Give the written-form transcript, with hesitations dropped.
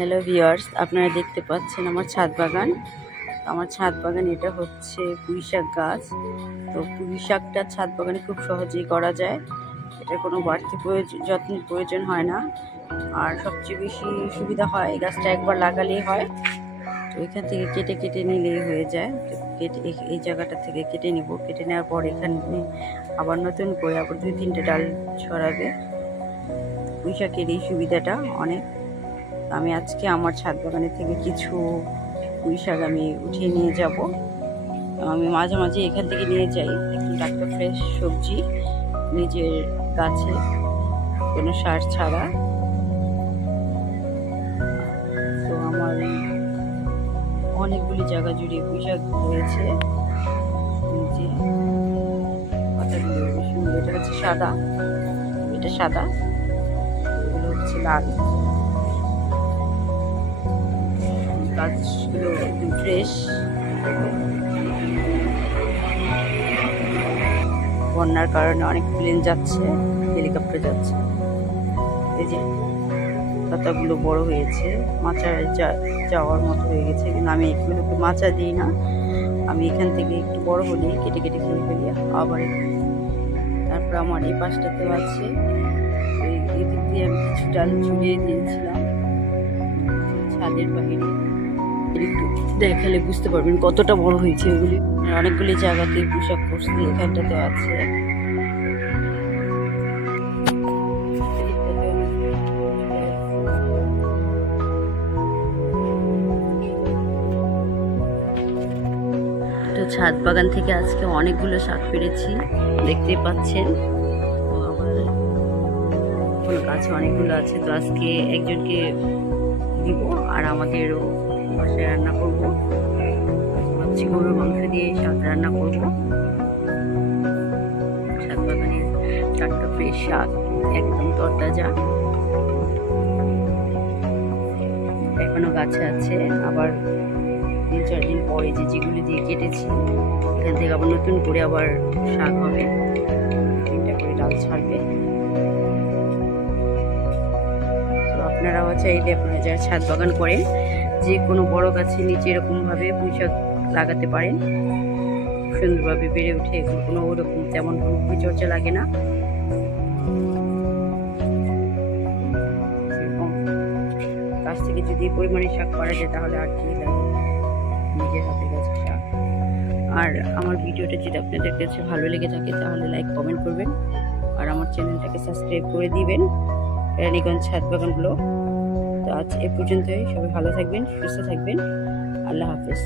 Hello viewers, আপনারা দেখতে পাচ্ছেন আমার ছাদ বাগান। আমার ছাদ বাগান এটা হচ্ছে পুঁই শাক গাছ। তো পুঁই শাকটা ছাদ বাগানে খুব সহজেই করা যায়। এটার কোনো বাড়তি যত্নের প্রয়োজন হয় না। আর সবচেয়ে বেশি সুবিধা হয় এই গাছটা একবার লাগালেই হয়। তো এখান থেকে কেটে কেটে নিলেই হয়ে যায়। কেটে এই জায়গাটা থেকে কেটে নিব। কেটে নেওয়ার পর এখানে আবার নতুন করে আবার 2-3টে ডাল ছড়াবে। পুঁই শাকের এই সুবিধাটা অনেক। আমি আজকে আমার ছাদ বাগানের থেকে কিছু পুঁই শাক আমি উঠিয়ে নিয়ে যাব। আমি মাঝে মাঝে এখান থেকে নিয়ে যাই একটু টাটকা ফ্রেশ সবজি, নিজের গাছে কোনো সার ছাড়া। তো আমার অনেকগুলি জায়গা জুড়ে পুঁই শাক রয়েছে। যে পাতাগুলো সুন্দর, এটা হচ্ছে সাদা, এটা সাদা, এগুলো হচ্ছে লাল। গাছগুলো একদম ফ্রেশ। বন্যার কারণে অনেক প্লেন যাচ্ছে, হেলিকপ্টার যাচ্ছে। এই যে পাতাগুলো বড় হয়েছে, মাচা যাওয়ার মতো হয়ে গেছে, কিন্তু আমি এগুলোকে মাচা দিই না। আমি এখান থেকে একটু বড় হলেই কেটে কেটে খেয়ে ফেলি আবার। তারপর আমার এই পাশটাতেও আছে, এই দিক দিয়ে আমি কিছু ডাল ঝুলিয়ে দিয়েছিলাম ছাদের বাইরে। একটু দেখালে বুঝতে পারবেন কতটা বড় হয়েছে এগুলি। অনেকগুলি জায়গাতে পুঁই শাক করছি, এখানটাতে আছে। তো ছাদ বাগান থেকে আজকে অনেকগুলো শাক পেরেছি, দেখতে পাচ্ছেন। আমার গাছে অনেকগুলো আছে, তো আজকে একজনকে দিব আর আমাদেরও বাসায় রান্না করবো। ভাবছি গরুর মাংস দিয়ে শাক রান্না করবো। ছাদ বাগানের টাটকা ফ্রেশ শাক, একদম তরতাজা, এখনো গাছে আছে। আবার 3-4 দিন পরে যেগুলি দিয়ে কেটেছি এখান থেকে আবার নতুন করে আবার শাক হবে, 3টা করে ডাল ছাড়বে। তো আপনারাও চাইলে, আপনারা যারা ছাদ বাগান করেন, যে কোনো বড় গাছের নিচে এরকমভাবে পুঁই শাক লাগাতে পারেন, সুন্দরভাবে বেড়ে ওঠে। কোনো ওরকম তেমন কোনো পরিচর্যা লাগে না। গাছ থেকে যদি পরিমাণে শাক করা যায় তাহলে আর কি লাগে, নিজের হাতে গাছের শাক। আর আমার ভিডিওটা যদি আপনাদের কাছে ভালো লেগে থাকে তাহলে লাইক কমেন্ট করবেন, আর আমার চ্যানেলটাকে সাবস্ক্রাইব করে দিবেন, রানীগঞ্জ ছাদ বাগান ব্লগ। তো আজ এ পর্যন্তই। সবাই ভালো থাকবেন, সুস্থ থাকবেন। আল্লাহ হাফেজ।